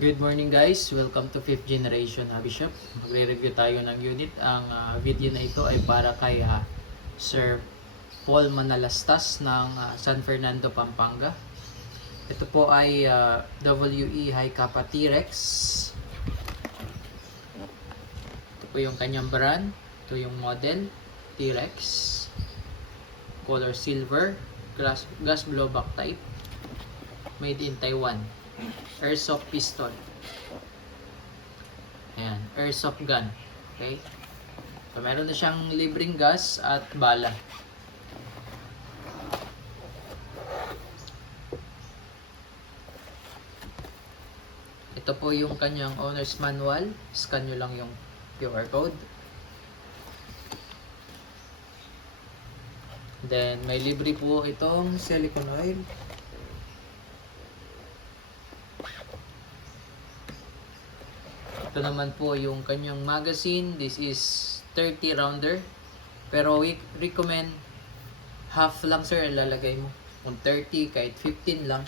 Good morning guys, welcome to 5th Generation Hobby Shop. Magre-review tayo ng unit. Ang video na ito ay para kay Sir Paul Manalastas ng San Fernando, Pampanga. Ito po ay WE High Kappa T-Rex. Ito po yung kanyang brand. Ito yung model T-Rex. Color silver, gas blowback type. Made in Taiwan. Airsoft pistol. Ayan, airsoft gun. Okay? So, meron na siyang libreng gas at bala. Ito po yung kanyang owner's manual. Scan nyo lang yung QR code. Then, may libre po itong silicone oil. Ito naman po yung kanyang magazine. This is 30 rounder. Pero we recommend half lang sir ilalagay mo. Kung 30 kahit 15 lang.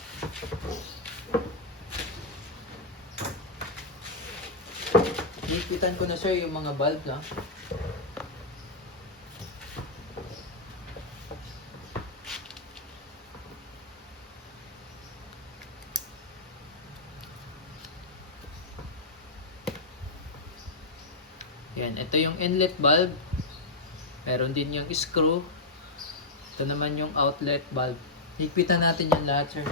Higpitan ko na sir yung mga bulb lang. Yan, ito yung inlet bulb. Meron din yung screw. Ito naman yung outlet bulb. Higpitan natin yung lahat, sir.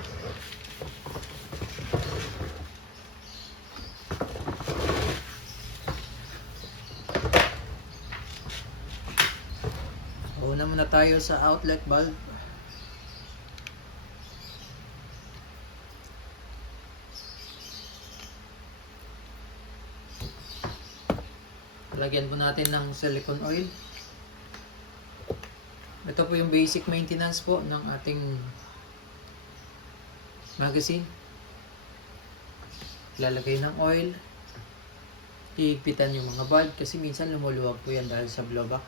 Una muna tayo sa outlet bulb. Lagyan po natin ng silicone oil. Ito po yung basic maintenance po ng ating magazine. Lalagay ng oil. Hihigpitan yung mga bulb kasi minsan lumuluwag po yan dahil sa blowback.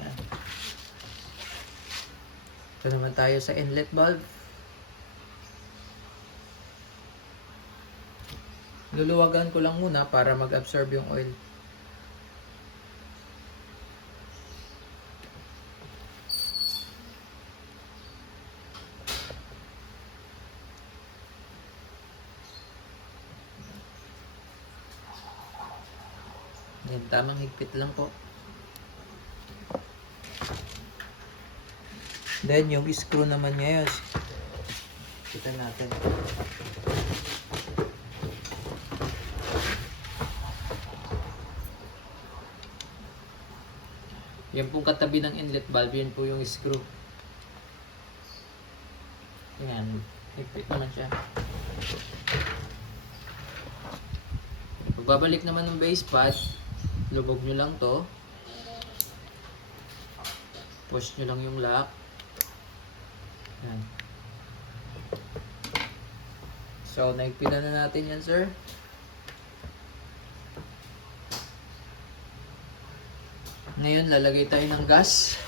Yan. Ito naman tayo sa inlet bulb. Luluwagan ko lang muna para mag-absorb yung oil. Yan, tamang higpit lang po. Then yung screw naman ngayon, kita natin. Yan pong katabi ng inlet valve, yan po yung screw. Yan, higpit naman siya. Pagbabalik naman ng base pad, lubog nyo lang to. Push nyo lang yung lock. Yan. So, naigpitan na natin yan, sir. Ngayon, lalagay tayo ng gas.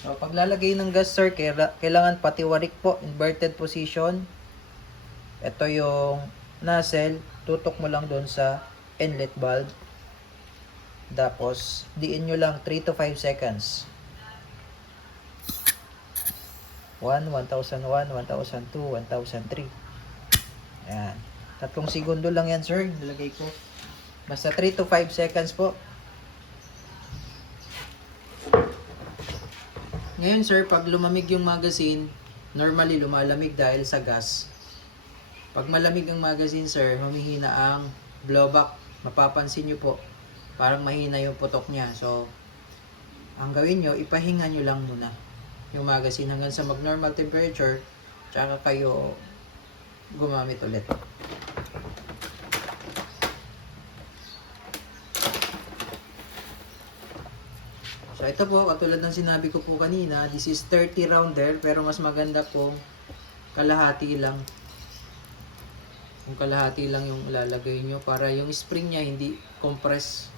So, paglalagay ng gas, sir, kailangan patiwarik po, inverted position. Ito yung nozzle, tutok mo lang doon sa inlet valve. Tapos, diin nyo lang 3 to 5 seconds. 1, 1001, 1002, 1003. Ayan. 3 segundo lang yan, sir. Nilagay ko. Basta 3 to 5 seconds po. Ngayon, sir, pag lumamig yung magazine, normally lumalamig dahil sa gas. Pag malamig ang magazine, sir, humihina ang blowback. Mapapansin nyo po, parang mahina yung putok niya. So, ang gawin nyo, ipahinga nyo lang muna yung magazine hanggang sa mag-normal temperature, tsaka kayo gumamit ulit. So ito po, katulad ng sinabi ko po kanina, this is 30 rounder, pero mas maganda po kalahati lang. Kung kalahati lang yung ilalagay nyo para yung spring niya hindi compress.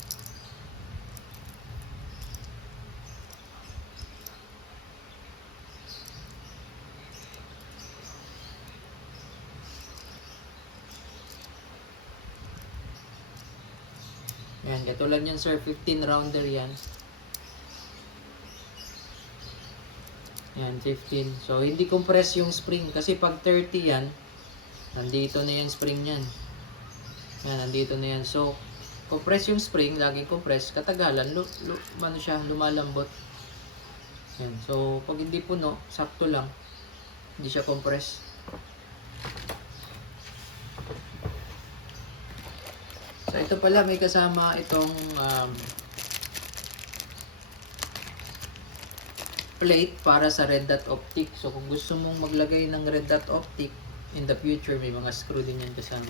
Yan, katulad yan sir, 15 rounder yan. Yan, 15. So, hindi compress yung spring. Kasi pag 30 yan, nandito na yung spring yan. Yan, nandito na yan. So, compress yung spring, laging compress. Katagalan, ano siya, lumalambot. Yan. So, pag hindi puno, sakto lang. Hindi siya compress. So, ito pala, may kasama itong plate para sa red dot optic. So, kung gusto mong maglagay ng red dot optic in the future, may mga screw din yan kasama.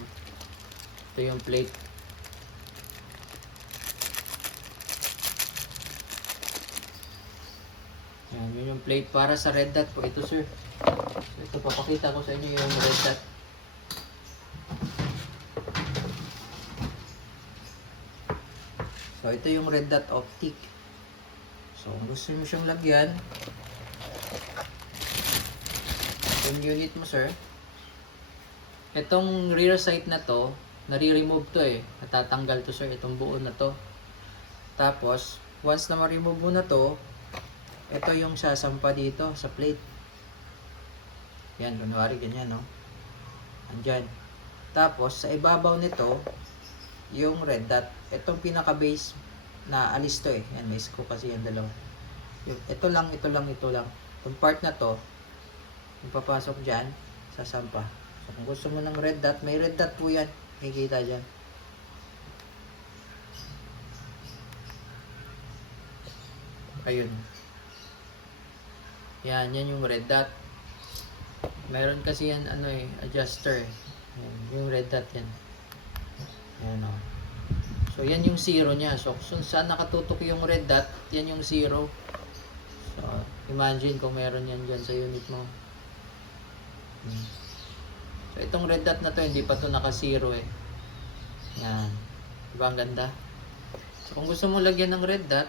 Ito yung plate. Yan, yun yung plate para sa red dot po. Ito sir. So, ito, papakita ko sa inyo yung red dot. So, ito yung red dot optic. So, kung gusto mo siyang lagyan, yung unit mo sir, itong rear sight na to, nare-remove to eh. Natatanggal to sir, itong buo na to. Tapos, once na ma-remove mo na to, ito yung sasampa dito sa plate. Yan, kunwari ganyan, no? Andyan. Tapos, sa ibabaw nito, yung red dot. Itong pinaka-base na alis to eh. Yan, may screw kasi yung dalawa. Ito lang. Yung part na to, yung papasok dyan, sasampa. So, kung gusto mo ng red dot, may red dot po yan. Makikita dyan. Ayun. Yan yung red dot. Meron kasi yan, adjuster. Yan, yung red dot yan. Yan o. So, yan yung zero niya. So, kung saan nakatutok yung red dot, yan yung zero. So, imagine kung meron yan dyan sa unit mo. So, itong red dot na to, hindi pa to naka-zero eh. Yan. Diba ang ganda? So, kung gusto mo lagyan ng red dot,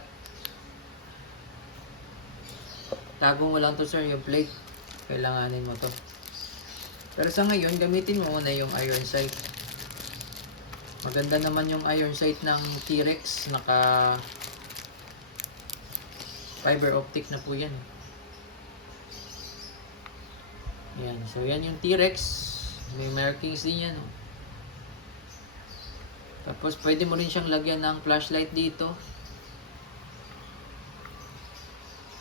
tago mo lang to sir, yung plate. Kailanganin mo to. Pero sa ngayon, gamitin mo muna yung iron sight. Maganda naman yung iron sight ng T-Rex. Naka fiber optic na po yan. Yan. So, yan yung T-Rex. May markings din yan. Tapos, pwede mo rin siyang lagyan ng flashlight dito.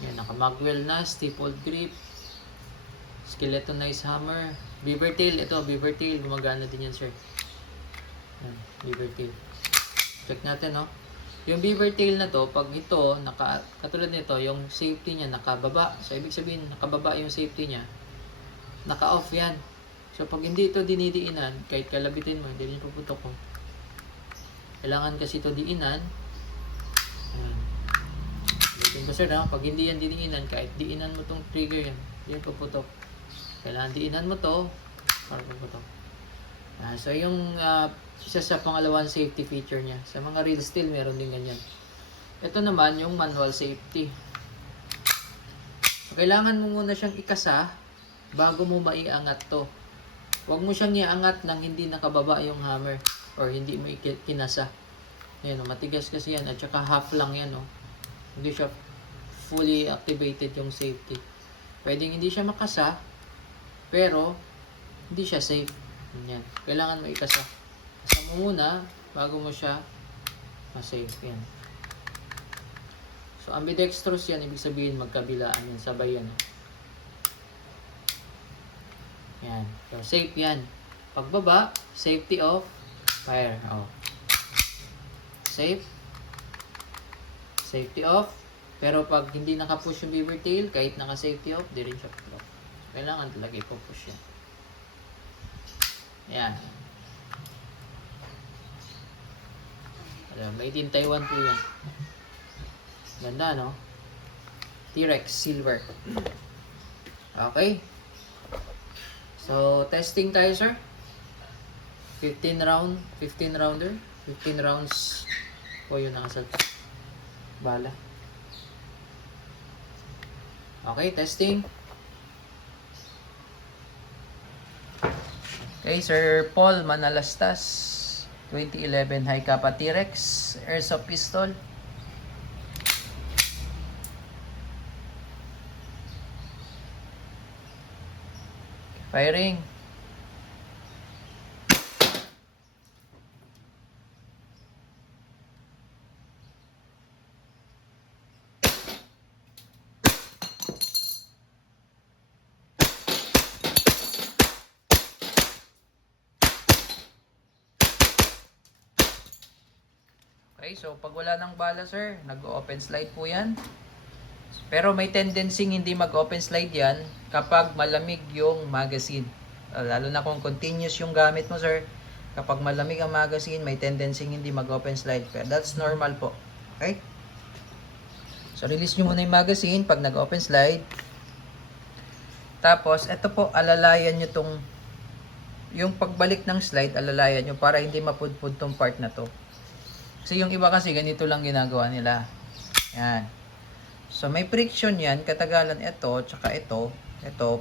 Yan. Naka-magwell na. Stapled grip. Skeletonized hammer. Beaver tail. Ito, beaver tail. Gumagana din yan, sir. Yan. Beaver tail. Check natin, no? Yung beaver tail na to, pag ito, katulad nito, yung safety niya nakababa. So, ibig sabihin, nakababa yung safety niya. Naka-off yan. So, pag hindi ito dinidiinan, kahit kalabitin mo, hindi rin puputok ko. Kailangan kasi ito diinan. Ayan. Labitin ko, sir, ha? Pag hindi yan diniinan, kahit diinan mo tong trigger yan, hindi yan puputok. Kailangan diinan mo to, para puputok. So, yung isa sa pangalawang safety feature niya. Sa mga real steel, meron din ganyan. Ito naman, yung manual safety. So, kailangan mo muna siyang ikasa bago mo maiangat to. Huwag mo siyang iangat nang hindi nakababa yung hammer or hindi mo kinasa. Ayan, matigas kasi yan. At saka half lang yan. Hindi siya fully activated yung safety. Pwedeng hindi siya makasa, pero hindi siya safe. Yan. Kailangan mo ikasa. Kasa mo muna bago mo siya ma-save. Yan. So, ambidextrous yan. Ibig sabihin magkabilaan yan. Sabay yan. Yan. So, safe yan. Pagbaba, safety off, fire. Safe. Safety off. Pero pag hindi naka-push yung beaver tail, kahit naka-safety off, di rin siya off. Kailangan talaga ipo-push yan. Yan. Made in Taiwan po yan. Ganda, no? T-Rex silver. Okay. So, testing tayo, sir. 15 rounder. 15 rounds po yung nakasal. Bala. Okay, testing. Okay, Sir Paul Manalastas, 2011 High Kappa T-Rex Airsoft Pistol. Firing. Okay, so pag wala ng bala, sir, nag-open slide po yan. Pero may tendency hindi mag-open slide yan kapag malamig yung magazine. Lalo na kung continuous yung gamit mo, sir. Kapag malamig ang magazine, may tendency hindi mag-open slide. Pero that's normal po. Okay? So, release nyo muna yung magazine pag nag-open slide. Tapos, ito po, alalayan nyo tong yung pagbalik ng slide, alalayan nyo para hindi mapudpud tong part na to. Kasi yung iba kasi ganito lang ginagawa nila. Yan. So may friction yan, katagalan ito, tsaka ito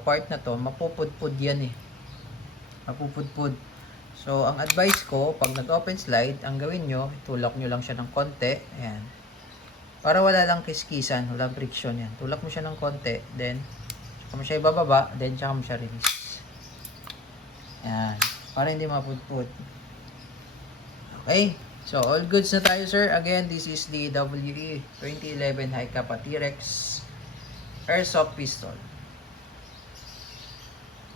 part na to, mapupudpud yan eh. Mapupudpud. So ang advice ko, pag nag-open slide, ang gawin nyo, itulak nyo lang siya ng konti. Ayan. Para wala lang kiskisan, walang friction yan. Tulak mo siya ng konti, then tsaka mo siya ibababa, then tsaka mo siya release. Ayan. Para hindi mapudpud. Okay. So, all goods na tayo, sir. Again, this is the WE 2011 High Kappa T-Rex Airsoft Pistol.